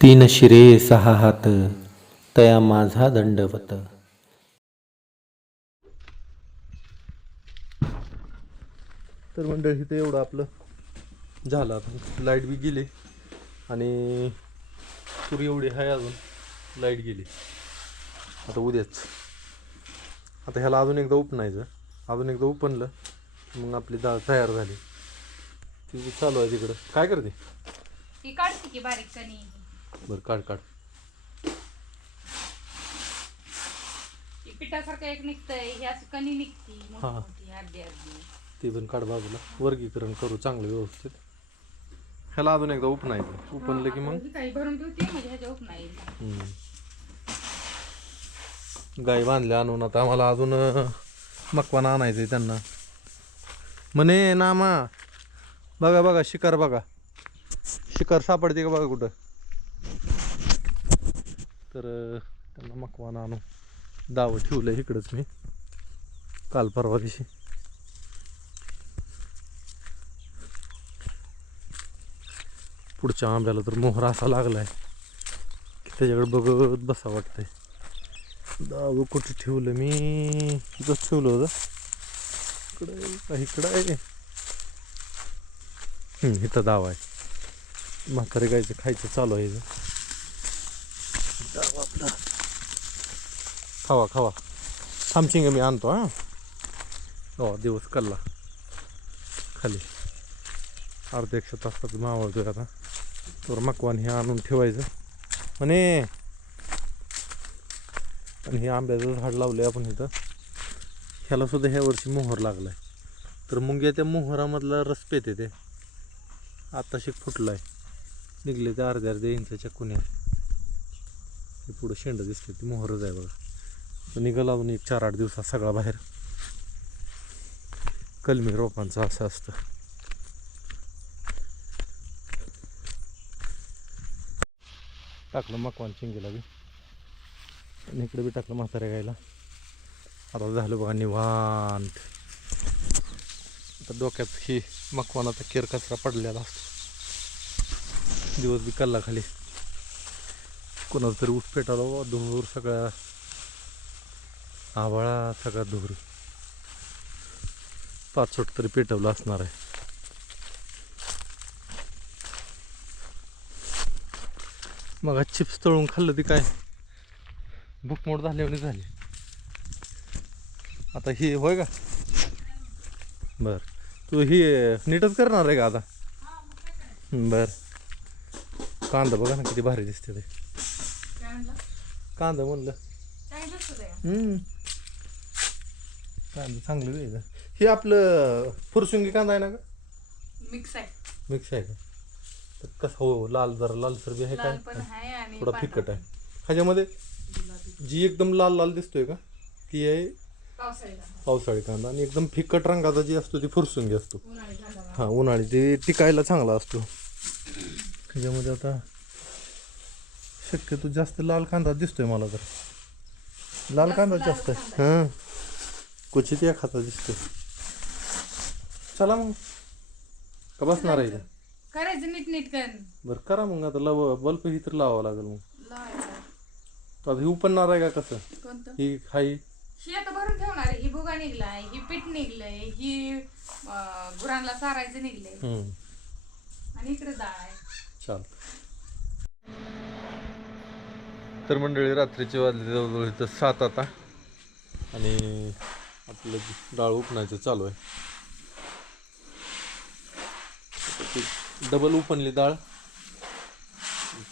तीन शिरे सहा हात तया माझा दंडवत. तर मंडळी इथं एवढं आपलं झालं. आता लाइट बी गेली आणि सूर्य एवढी आहे अजून. लाइट गेली. आता उद्याच. आता ह्याला अजून एकदा उपणायचं. अजून एकदा उपणलं मग आपली डाळ तयार झाली. ती चालू आहे तिकडं. काय करते? ती काढते की बारीक कणी बरं काढ काढ. ती पिठासारखं एक निघतंय ही असं कणी निघती मोठी हा. मोठी अर्धी अर्धी ते पण काढ बाजूला. वर्गीकरण करू चांगलं व्यवस्थित. ह्याला अजून एकदा उपणायचं उपणलं की मग? ही काही भरून ठेवते म्हणजे ह्याच्या उप नाही. हम्म. गाई बांधल्या आणून आता आम्हाला अजून अं, मकवाना आणायचंय त्यांना. म्हणे नामा बघा बघा शिकार बघा. शिकार सापडते का बघा कुठं? तर त्यांना मकवाना आणू दावं ठेवलं इकडंच मी. काल परवा दिवशी. पुढच्या आंब्याला तर मोहर असा लागलाय की त्याच्याकडे बघत बसा वाटतंय. दावं कुठे ठेवलं मी? इथंच ठेवलं होतं. इकडं काही इकडं आहे. इथं दाव आहे. म्हातारे गायचं खायचं चालू आहे इथं. दाव आपला खावा खावा. थांबशिंग मी आणतो हां? हो दिवस कल्ला. खाली. अर्धा एकशे तासात मावळतोय आता. तर मकवान हे आणून ठेवायचं. म्हणे आणि हे आंब्याचं झाड लावलंय आपण इथं. ह्याला सुद्धा ह्या वर्षी मोहर लागलाय. तर मुंग्या त्या मोहरामधला रस पेते ते. आत्ताशी फुटलाय. निघले ते अर्ध्या अर्ध्या इंचाच्या कुण्या हे पुढं शेंड दिसते ती मोहरच आहे बघा. तो निघाला म्हणून एक चार आठ दिवसात सगळा बाहेर. कलमी रोपांचं असं असतं. टाकलं मकवान चिंगीला बी. आणि इकडे बी टाकलं म्हाताऱ्या गायला आता झालं बघा निवांत. आता डोक्यात ही मकवानाचा केर कचरा पडलेला असतो. दिवस बी कल्ला खाली कोणाला तरी ऊस पेटाला धूर सगळ्या आवाळा सगळा धूर पाच सोट तरी पेटवलं असणार आहे. मग चिप्स तळून खाल्लं ती काय? भूकमोड झाल्यावर झाली आता ही होय का? बर. तू ही नीटच करणार आहे का आता? बर. कांदा बघा ना किती भारी दिसते ते. कांदा? म्हणलं. हम्म. कांदा चांगलं द्यायचं हे आपलं फुरसुंगी कांदा आहे ना का मिक्स आहे. मिक्स आहे का? तर कसं हो लाल जरा लालसर बी आहे लाल पण काय आहे आणि थोडा पांढरा. फिकट आहे. ह्याच्यामध्ये जी एकदम लाल लाल दिसतोय का? ती आहे पावसाळी कांदा. पावसाळी कांदा. आणि एकदम फिकट रंगाचा जी असतो ती फुरसुंगी असतो. उन्हाळी कांदा हा उन्हाळी. ते टिकायला चांगला असतो. त्याच्यामध्ये आता शक्यतो जास्त लाल कांदा दिसतोय मला तर. लाल कांदा जास्त आहे. हां. क्वचित या खाता दिसतोय चला मग। का बसणार आहे इथं? करायचं नीट नीट कर बरं करा मग आता लव बल्ब ही तर लावावं लागेल मग. लावायचं. आता ही उपणणार आहे का कसं? कोणतं? ही हाई ही आता भरून ठेवणार आहे. ही भुगा निघलाय ही पीठ निघलंय ही अं, गुरांना चारायचं निघलंय. हम्म, आणि इकडे डाळ आहे. चाल. तर मंडळी रात्रीचे वाजले जवळजवळ इथं सात आता. आणि आपलं डाळ उपणायचं चालू आहे. डबल उपणली डाळ.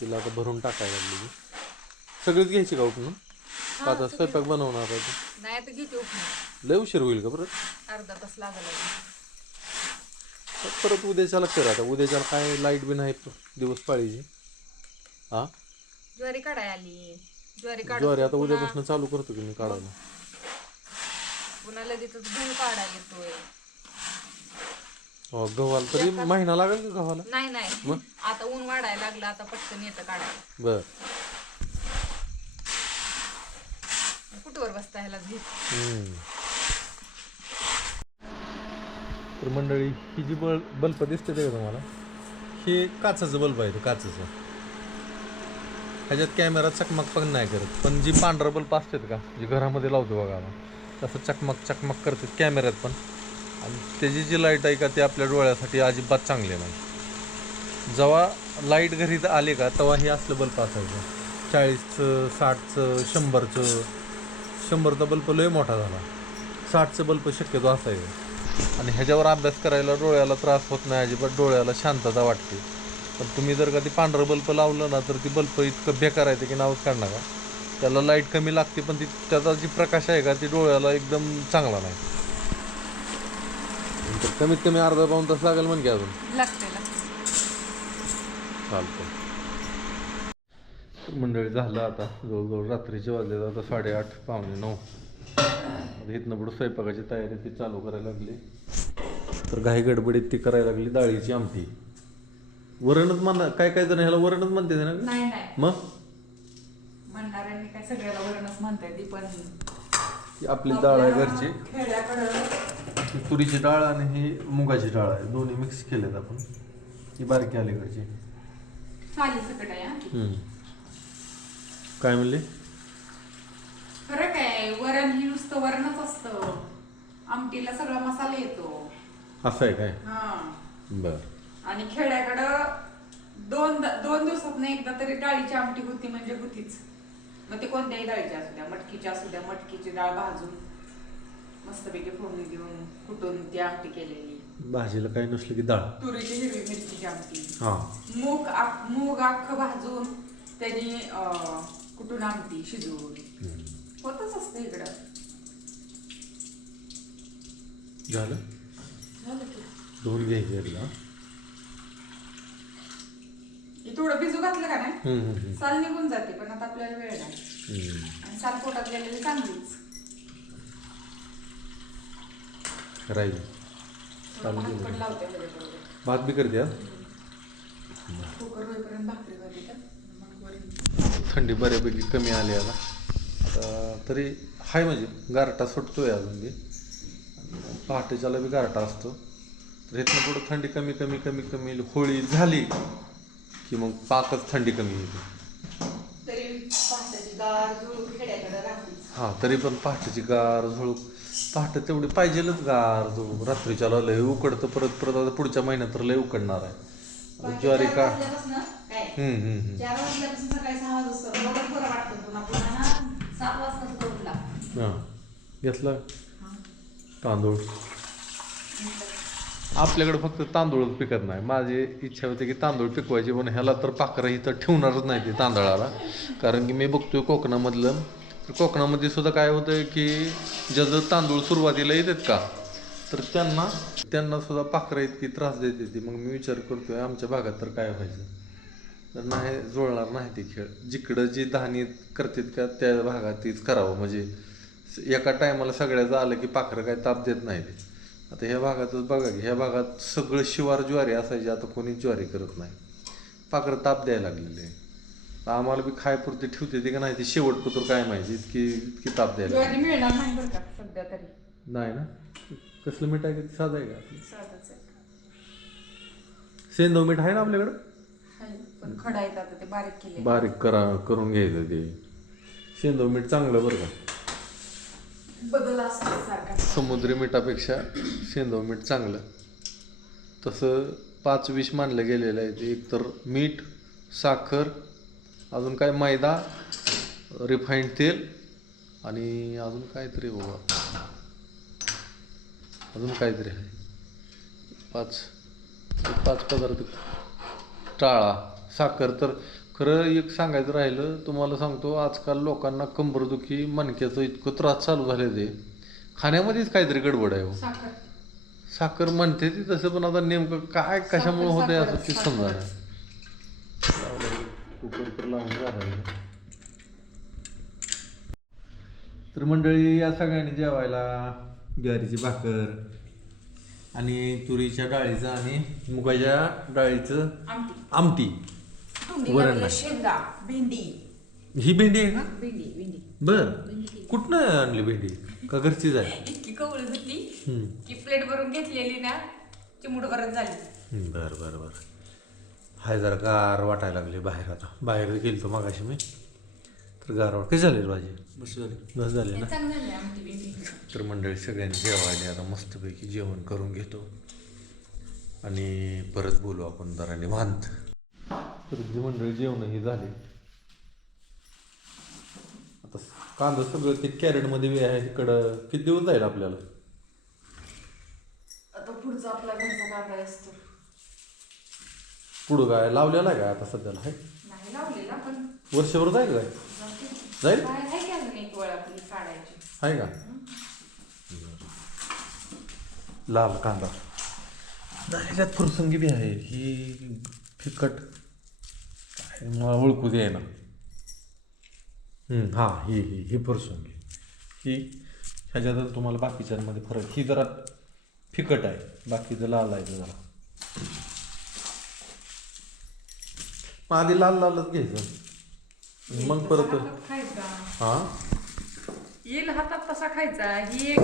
तिला आता भरून टाकायला लागली. सगळीच घ्यायची का उपणून आता स्वयंपाक बनवणार आहे लय उशीर होईल का परत? अर्धा तास लागला परत उद्याच्याला कर आता. उद्याच्याला काय लाइट बी नाही दिवस पाळीची. हा? ज्वारी काढाय आली. ज्वारी ज्वारी आता उद्यापासून चालू करतो की मी काढायला. पुन्हा लगेच गहू काढायला येतोय. हो गव्हाला तरी महिना लागेल का गव्हाला? नाही नाही. आता ऊन वाढायला लागलं आता पटकन येतं काढायला. बर. कुठवर बसता ह्याला घेत हम्म. तर मंडळी ही जी बल्ब बल्ब दिसते ते का तुम्हाला? हे काचाचं बल्ब आहे तो काचाचं. ह्याच्यात कॅमेरा चकमक पण नाही करत. पण जी पांढरा बल्ब असतात का जे घरामध्ये लावतो बघा आपण. तसं चकमक चकमक करतात कॅमेऱ्यात पण. आणि त्याची जी लाइट आहे का ती आपल्या डोळ्यासाठी अजिबात चांगली नाही. जेव्हा लाइट घरी आले का तेव्हा हे असलं बल्ब असायचं. चाळीसचं साठचं शंभरचं. शंभरचा बल्ब लय मोठा झाला. साठचं बल्ब शक्यतो असायचं. आणि ह्याच्यावर अभ्यास करायला डोळ्याला त्रास होत नाही अजिबात डोळ्याला शांतता वाटते. पण तुम्ही जर कधी पांढरं बल्ब लावलं ना तर ती बल्ब इतकं बेकार आहे की नावच काढणार का त्याला लाइट कमी लागते पण ती त्याचा जी प्रकाश आहे का ती डोळ्याला एकदम चांगला नाही. नंतर कमीत कमी अर्धा पाऊन तास लागेल म्हणजे अजून. चालतं मंडळी झालं आता जवळजवळ रात्रीचे वाजले आता साडेआठ पावणे नऊ. इथनं पुढं स्वयंपाकाची तयारी ती चालू करायला लागली. तर घाई गडबडीत ती करायला लागली डाळीची आमटी. वरणच म्हणा काय काय जण ह्याला वरणच म्हणते ना? मग? म्हणणाऱ्यांनी काय सगळ्याला वरणच म्हणताय ती पण ही आपली डाळ आहे घरची. खेड्याकडं ही तुरीची डाळ आणि ही मुगाची डाळ आहे. दोन्ही मिक्स केलेत आपण. ही बारकी सकट आहे हा. काय म्हणली? खरं काय वरण ही नुसतं वरणच असतं. आमटीला सगळा मसाला येतो. असं आहे काय? हा. बरं. आणि खेड्याकडं दोन दोन दिवसात एकदा तरी डाळीची आमटी होती म्हणजे होतीच. मग ते कोणत्याही डाळीची असू द्या मटकीची असू द्या मटकीची डाळ भाजून मस्तपैकी फोडणी देऊन कुटून ती आमटी केलेली. भाजीला काही नसलं की डाळ. तुरीची हिरवी मिरचीची आमटी. हां. मूग आख- मूग अख्खं भाजून त्यांनी अं, कुटून आमटी शिजवून. होतच असतं इकडं. झालं? झालं की. धुवून घ्यायची एकदा. थोडं भिजू घातलं का नाही हम्म, हम्म, हम्म. साल निघून जाते पण आता आपल्याला वेळ नाही. हम्म. आणि साल पोटात गेलेली चांगलीच. राहील. थोडं चालेल. भात पण लावते ह्याच्याबरोबर. भात बी करते हा? कुकर होईपर्यंत भाकरी झाली का मग वरून थंडी बऱ्यापैकी कमी आली आता. आता तरी हाय म्हणजे गारटा सुटतोय अजून बी. पहाटेच्याला बी गारटा असतो. तर इथनं पुढं थंडी कमी कमी कमी कमी. होळी झाली. की मग पाकच थंडी कमी येते हां तरी पण पहाटेची गार झुळूक. पहाटे तेवढी पाहिजेलच गार झुळूक. रात्रीच्याला लय उकडतं परत परत आता पुढच्या महिन्यात तर लय उकडणार आहे. ज्वारी का? हम्म हम्म हां. घेतला? तांदूळ. आपल्याकडे फक्त तांदूळच पिकत नाही. माझी इच्छा होती की तांदूळ पिकवायची पण ह्याला तर पाखरं इथं ठेवणारच नाही ते तांदळाला. कारण की मी बघतोय कोकणामधलं. तर कोकणामध्ये सुद्धा काय होतं की ज्याचं तांदूळ सुरुवातीला येतात का तर त्यांना त्यांना सुद्धा पाखरं इतकी त्रास देत येते मग मी विचार करतोय आमच्या भागात तर काय व्हायचं? तर नाही जुळणार नाही ते खेळ. जिकडं जी धान्य करतात का त्या भागात तीच करावं. म्हणजे एका टायमाला सगळ्याचं आलं की पाखरं काय ताप देत नाही ते आता ह्या भागातच बघा की ह्या भागात सगळं शिवार ज्वारी असायची आता कोणीच ज्वारी करत नाही. पाखरं ताप द्यायला लागलेले आहे. आम्हाला बी खायपुरती ठेवते ते का नाही ते शेवट पत्र काय माहिती इतकी इतकी ताप द्यायला लागली. ज्वारी मिळणार नाही बरं का सध्या तरी. नाही ना? कसलं मीठ आहे का? साधं आहे का? साधंच आहे. सेंदव मीठ आहे ना आपल्याकडं. पण खडा येतात आता ते बारीक केले बारीक करा करून घ्यायचं ते. सेंदव मीठ चांगलं बरं का. बदल असतो सारखा. समुद्री मिठापेक्षा शेंदव मीठ चांगलं. तसं पाच विष मानलं गेलेलं आहे ते. एकतर मीठ साखर अजून काय मैदा रिफाईंड तेल आणि अजून काहीतरी बाबा. अजून काहीतरी आहे. पाच पाच पदार्थ. टाळा साखर तर खरं एक सांगायचं राहिलं तुम्हाला सांगतो आजकाल लोकांना कंबरदुखी मणक्याचं इतकं त्रास चालू झाले ते खाण्यामध्येच काहीतरी गडबड आहे हो. साखर. साखर म्हणते ती तसं पण आता नेमकं काय कशामुळे होतंय असं ते समजा कुकर तर लावून घालायचं. तर मंडळी या सगळ्यांनी जेवायला ज्वारीची भाकर आणि तुरीच्या डाळीचं आणि मुगाच्या डाळीचं आमटी. वरण लागलं नाही. शेंगा भेंडी. ही भेंडी आहे का? भेंडी भेंडी. बर. कुठनं आणली भेंडी? का घरचीच आहे? इतकी कवळ होती हम्म. की प्लेट भरून घेतलेली ना चिमुड भरत झाली. बर बर बर. हाय जरा गार वाटायला लागली बाहेर आता. बाहेर गेलो तो मागाशी मी. तर गार वाट कशी झाली रे भाजी? मस्त झाली. बस झाली ना? चांगलं तर मंडळी सगळ्यांनी जेवायला आता मस्तपैकी जेवण करून घेतो. आणि परत बोलू आपण जरा निवांत. जी मंडळी जेवण ही झाली. आता कांदा सगळं ते कॅरेटमध्ये बी आहे इकडं किती दिवस जाईल आपल्याला? आता पुढचा आपला घरचा कांदा असतो. पुढं काय लावलेला आहे काय आता सध्याला? आहे? नाही लावलेला पण वर्षभर जाईल काय. जाईल? काय आहे की अजून एक वेळ आपली काढायची? आहे का? लाल कांदा. त्याच्यात फुरसंगी बी आहे ही फिकट. मला ओळखू दे ना. हां ही ही ही फुरसंगी ही ह्याच्यात तुम्हाला बाकीच्यांमध्ये फरक. ही जरा फिकट आहे. बाकीचं लाल आहे जरा. मग आधी लाल लालच घ्यायचं. मग परत हां? येईल हातात तसा खायचा. ही एक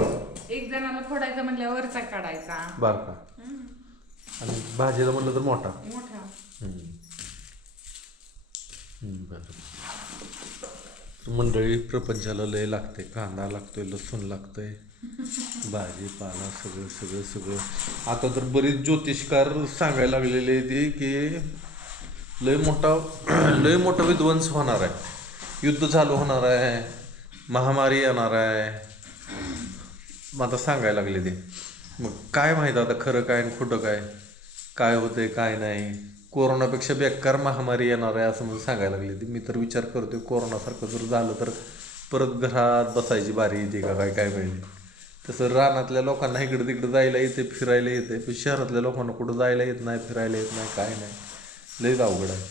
एक जणाला फोडायचा म्हणल्यावर वरचा काढायचा. बारका. आणि भाजीला म्हटलं तर मोठा. मोठा. बरं. मंडळी प्रपंचाला लय लागते कांदा लागतोय लसूण लागतंय. भाजीपाला सगळं सगळं सगळं. आता तर बरीच ज्योतिषकार सांगायला लागलेले ते की लय मोठा लय मोठा विध्वंस होणार आहे. युद्ध चालू होणार आहे. महामारी येणार आहे. मग आता सांगायला लागले ते मग काय माहीत आता खरं काय आणि खोटं काय? काय होतंय काय नाही? कोरोनापेक्षा बेकार महामारी येणार आहे असं म्हणून सांगायला लागले. ते मी तर विचार करतोय कोरोनासारखं जर झालं तर परत घरात बसायची बारी येते का काय काय माहिती. तसं रानातल्या लोकांना इकडं तिकडं जायला येते फिरायला येते पण शहरातल्या लोकांना कुठं जायला येत नाही फिरायला येत नाही काय नाही. लयच अवघड आहे.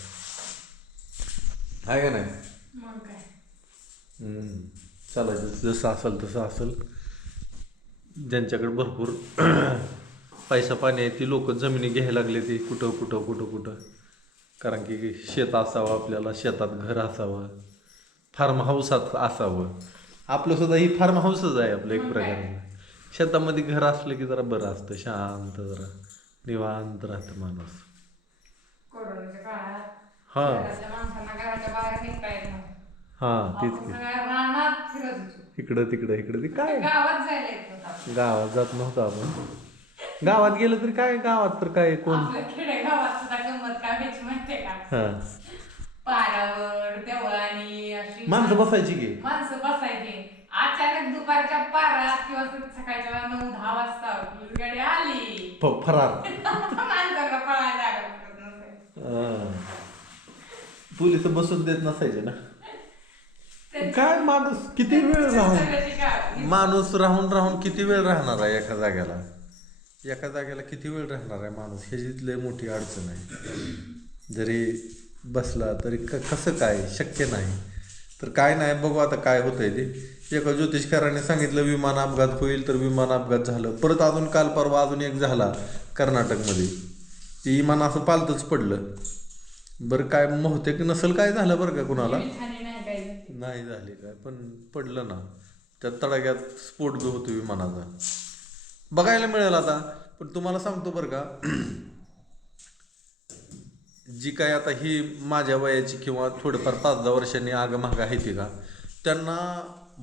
आहे का नाही. चालायचं जसं असेल तसं असेल. ज्यांच्याकडे भरपूर पैसा पाणी आहे ती लोक जमिनी घ्यायला लागले ती कुठं कुठं कुठं कुठं. कारण की शेत असावं आपल्याला शेतात घर असावं. फार्म हाऊसात असावं. आपलं सुद्धा ही फार्म हाऊसच आहे आपलं एक प्रकारे. शेतामध्ये घर असलं की जरा बरं असतं शांत जरा. निवांत राहतं माणूस. हा. हां तेच की. इकडं तिकडं इकडं. ते काय? गावात जात नव्हतो आपण. गावात गेलं तरी काय गावात तर काय कोण? आपल्या खेडेगावात सुद्धा गंमत काय व्हायची माहितीये का? हा. पारावर देवळानी अशी माणसं बसायची की? माणसं बसायची. अचानक दुपारच्या पारा किंवा सकाळच्या नऊ दहा वाजता पोलीस गाडी आली. फ- फरार. पळायला भेटत नसायची. पोलीस बसून देत नसायचे ना. काय माणूस किती वेळ राहून. माणूस राहून राहून किती वेळ राहणार आहे एका जाग्याला एका जागेला किती वेळ राहणार आहे माणूस? ह्याचीच लय मोठी अडचण आहे. जरी बसला तरी क कसं काय? शक्य नाही. तर काय नाही बघू आता काय होतंय ते. एका ज्योतिषकाराने सांगितलं विमान अपघात होईल तर विमान अपघात झालं. परत अजून काल परवा अजून एक झाला कर्नाटकमध्ये. ते विमान असं पालतच पडलं. बरं काय बहुतेक नसेल काय झालं बरं का कुणाला. नाही झाली? काय पण पडलं ना. त्या तडाख्यात स्फोट बी होतो विमानाचा. बघायला मिळेल आता पण तुम्हाला सांगतो बरं का. जी काय आता ही माझ्या वयाची किंवा थोडेफार पाच दहा वर्षांनी आगमाग आहे ती का त्यांना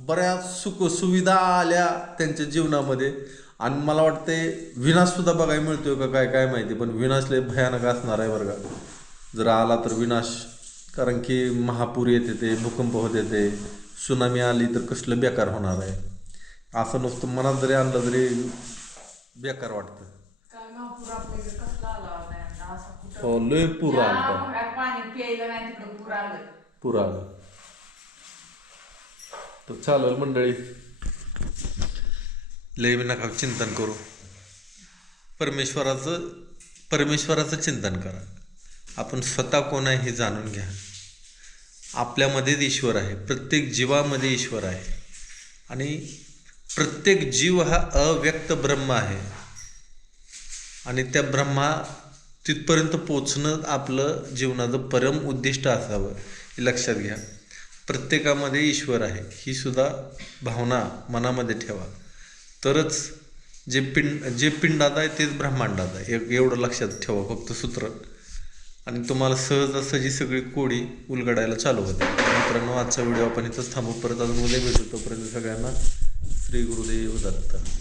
बऱ्याच सुख सुविधा आल्या त्यांच्या जीवनामध्ये. आणि मला वाटते विनाशसुद्धा बघायला मिळतोय का काय काय माहिती पण विनाश लय भयानक असणार आहे बरं का. जर आला तर विनाश कारण की महापूर येते ते भूकंप होत येते सुनामी आली तर कसलं बेकार होणार आहे. असं नुसतं मनात जरी आणलं तरी बेकार वाटतं. काय महापूर आपल्या इकडे? कसला आला होता यंदा असा कुठं? हो लय पूर ज्या आलता. भागात पाणी प्यायलं नाही तिकडं पूर आलं. पूर आलं. तर चालेल मंडळी. लय नका चिंतन करू. परमेश्वराचं परमेश्वराचं चिंतन करा. आपण स्वतः कोण आहे हे जाणून घ्या. आपल्यामध्येच ईश्वर आहे. प्रत्येक जीवामध्ये ईश्वर आहे. आणि प्रत्येक जीव हा अव्यक्त ब्रह्म आहे. आणि त्या ब्रह्मा तिथपर्यंत पोचणं आपलं जीवनाचं परम उद्दिष्ट असावं हे लक्षात घ्या. प्रत्येकामध्ये ईश्वर आहे ही सुद्धा भावना मनामध्ये ठेवा. तरच जे पिंड जे पिंडात आहे तेच ब्रह्मांडात आहे. एक एवढं लक्षात ठेवा फक्त सूत्र. आणि तुम्हाला सहजासहजी सगळी कोडी उलगडायला चालू होते. मित्रांनो आजचा व्हिडिओ आपण इथंच थांबू. परत अजून उद्या भेटू. तोपर्यंत सगळ्यांना श्री गुरुदेव दत्त.